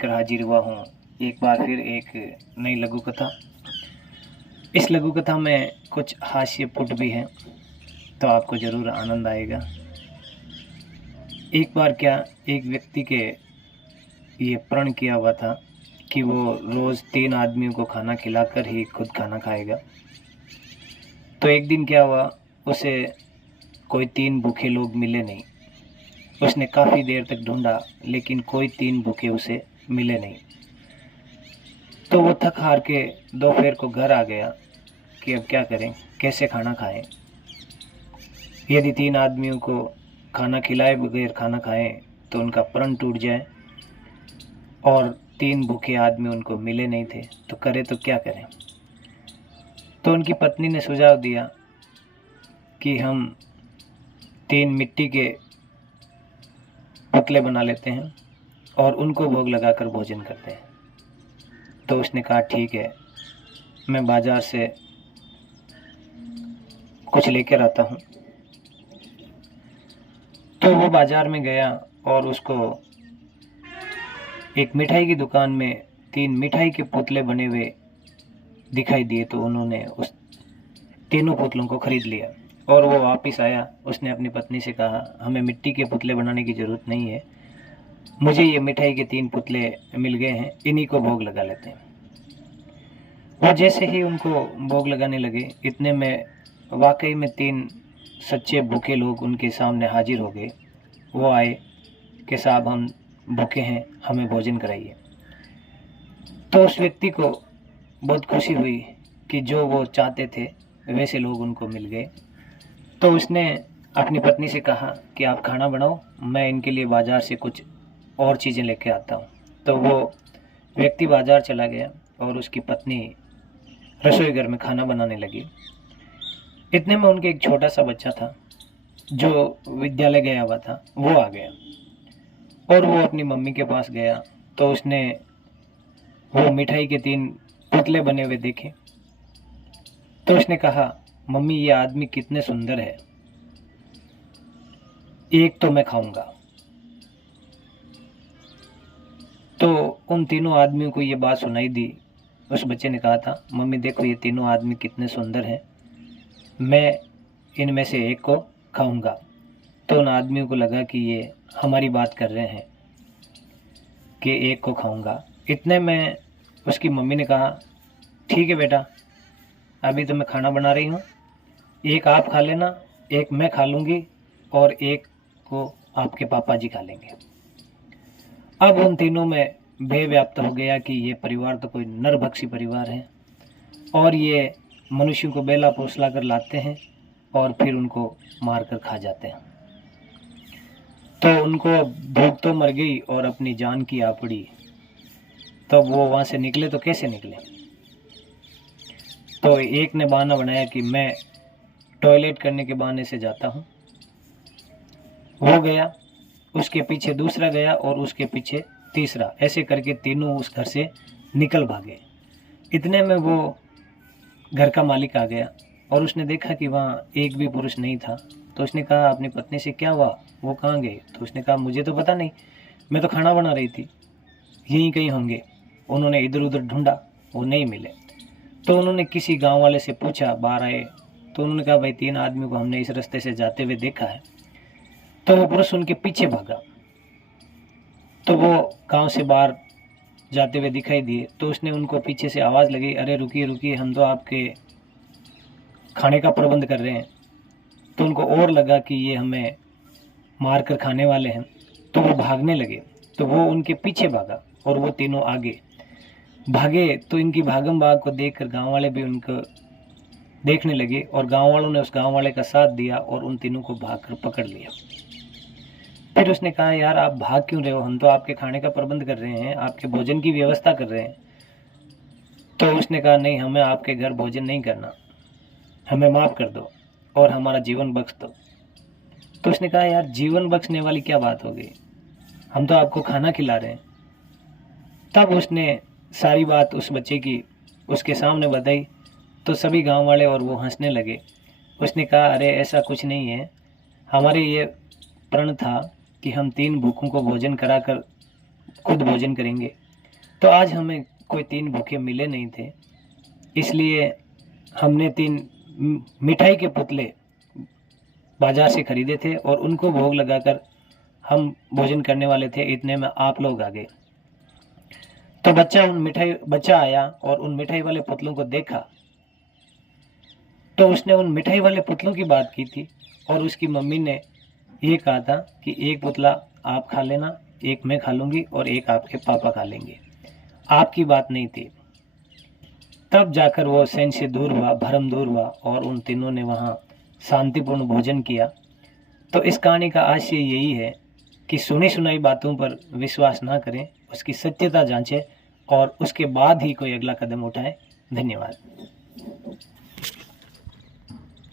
लेकर हाजिर हुआ हूँ एक बार फिर एक नई लघु कथा। इस लघु कथा में कुछ हास्यपुट भी हैं, तो आपको ज़रूर आनंद आएगा। एक बार क्या, एक व्यक्ति के ये प्रण किया हुआ था कि वो रोज़ 3 आदमियों को खाना खिलाकर ही खुद खाना खाएगा। तो एक दिन क्या हुआ, उसे कोई 3 भूखे लोग मिले नहीं। उसने काफ़ी देर तक ढूंढा, लेकिन कोई 3 भूखे उसे मिले नहीं। तो वो थक हार के दोपहर को घर आ गया कि अब क्या करें, कैसे खाना खाएं। यदि 3 आदमियों को खाना खिलाए बगैर खाना खाएं तो उनका प्रण टूट जाए, और 3 भूखे आदमी उनको मिले नहीं थे, तो करे तो क्या करें। तो उनकी पत्नी ने सुझाव दिया कि हम 3 मिट्टी के पुतले बना लेते हैं और उनको भोग लगाकर भोजन करते हैं। तो उसने कहा ठीक है, मैं बाज़ार से कुछ लेकर आता हूँ। तो वो बाज़ार में गया और उसको एक मिठाई की दुकान में 3 मिठाई के पुतले बने हुए दिखाई दिए। तो उन्होंने उस तीनों पुतलों को खरीद लिया और वो वापस आया। उसने अपनी पत्नी से कहा, हमें मिट्टी के पुतले बनाने की ज़रूरत नहीं है, मुझे ये मिठाई के 3 पुतले मिल गए हैं, इन्हीं को भोग लगा लेते हैं। वो जैसे ही उनको भोग लगाने लगे, इतने में वाकई में 3 सच्चे भूखे लोग उनके सामने हाजिर हो गए। वो आए कि साहब हम भूखे हैं, हमें भोजन कराइए। तो उस व्यक्ति को बहुत खुशी हुई कि जो वो चाहते थे वैसे लोग उनको मिल गए। तो उसने अपनी पत्नी से कहा कि आप खाना बनाओ, मैं इनके लिए बाज़ार से कुछ और चीज़ें लेके आता हूँ। तो वो व्यक्ति बाज़ार चला गया और उसकी पत्नी रसोई घर में खाना बनाने लगी। इतने में उनके एक छोटा सा बच्चा था जो विद्यालय गया हुआ था, वो आ गया और वो अपनी मम्मी के पास गया। तो उसने वो मिठाई के 3 पुतले बने हुए देखे। तो उसने कहा, मम्मी ये आदमी कितने सुंदर है, एक तो मैं खाऊंगा। तो उन तीनों आदमियों को ये बात सुनाई दी। उस बच्चे ने कहा था, मम्मी देखो ये तीनों आदमी कितने सुंदर हैं, मैं इनमें से एक को खाऊंगा। तो उन आदमियों को लगा कि ये हमारी बात कर रहे हैं कि एक को खाऊंगा। इतने में उसकी मम्मी ने कहा, ठीक है बेटा, अभी तो मैं खाना बना रही हूँ, एक आप खा लेना, एक मैं खा लूँगी और एक को आपके पापा जी खा लेंगे। अब उन तीनों में भय व्याप्त हो गया कि ये परिवार तो कोई नरभक्षी परिवार है और ये मनुष्यों को बेला फुसला कर लाते हैं और फिर उनको मार कर खा जाते हैं। तो उनको भूख तो मर गई और अपनी जान की आ पड़ी। तो वो वहाँ से निकले तो कैसे निकले। तो एक ने बहाना बनाया कि मैं टॉयलेट करने के बहाने से जाता हूँ। वो गया, उसके पीछे दूसरा गया और उसके पीछे तीसरा, ऐसे करके तीनों उस घर से निकल भागे। इतने में वो घर का मालिक आ गया और उसने देखा कि वहाँ एक भी पुरुष नहीं था। तो उसने कहा अपनी पत्नी से, क्या हुआ, वो कहाँ गए। तो उसने कहा, मुझे तो पता नहीं, मैं तो खाना बना रही थी, यहीं कहीं होंगे। उन्होंने इधर उधर ढूंढा, वो नहीं मिले। तो उन्होंने किसी गांव वाले से पूछा, बाहर आए तो उन्होंने कहा, भाई 3 आदमियों को हमने इस रास्ते से जाते हुए देखा है। तो वो पुरुष उनके पीछे भागा। तो वो गांव से बाहर जाते हुए दिखाई दिए। तो उसने उनको पीछे से आवाज़ लगी, अरे रुकिए रुकिए, हम तो आपके खाने का प्रबंध कर रहे हैं। तो उनको और लगा कि ये हमें मार कर खाने वाले हैं। तो वो भागने लगे। तो वो उनके पीछे भागा और वो तीनों आगे भागे। तो इनकी भागम भाग को देखकर गांव वाले भी उनको देखने लगे और गांव वालों ने उस गांव वाले का साथ दिया और उन तीनों को भागकर पकड़ लिया। फिर उसने कहा, यार आप भाग क्यों रहे हो, हम तो आपके खाने का प्रबंध कर रहे हैं, आपके भोजन की व्यवस्था कर रहे हैं। तो उसने कहा, नहीं, हमें आपके घर भोजन नहीं करना, हमें माफ़ कर दो और हमारा जीवन बख्श दो। तो उसने कहा, यार जीवन बख्शने वाली क्या बात हो गई, हम तो आपको खाना खिला रहे हैं। तब उसने सारी बात उस बच्चे की उसके सामने बताई। तो सभी गांव वाले और वो हंसने लगे। उसने कहा, अरे ऐसा कुछ नहीं है, हमारे ये प्रण था कि हम 3 भूखों को भोजन कराकर खुद भोजन करेंगे तो आज हमें कोई 3 भूखे मिले नहीं थे, इसलिए हमने 3 मिठाई के पुतले बाजार से खरीदे थे और उनको भोग लगाकर हम भोजन करने वाले थे। इतने में आप लोग आ गए। तो बच्चा आया और उन मिठाई वाले पुतलों को देखा, तो उसने उन मिठाई वाले पुतलों की बात की थी और उसकी मम्मी ने ये कहा था कि एक पुतला आप खा लेना, एक मैं खा लूँगी और एक आपके पापा खा लेंगे। आपकी बात नहीं थी। तब जाकर वो सहन से दूर हुआ, भरम दूर हुआ और उन तीनों ने वहाँ शांतिपूर्ण भोजन किया। तो इस कहानी का आशय यही है कि सुनी सुनाई बातों पर विश्वास ना करें, उसकी सत्यता जांचें और उसके बाद ही कोई अगला कदम उठाएं। धन्यवाद।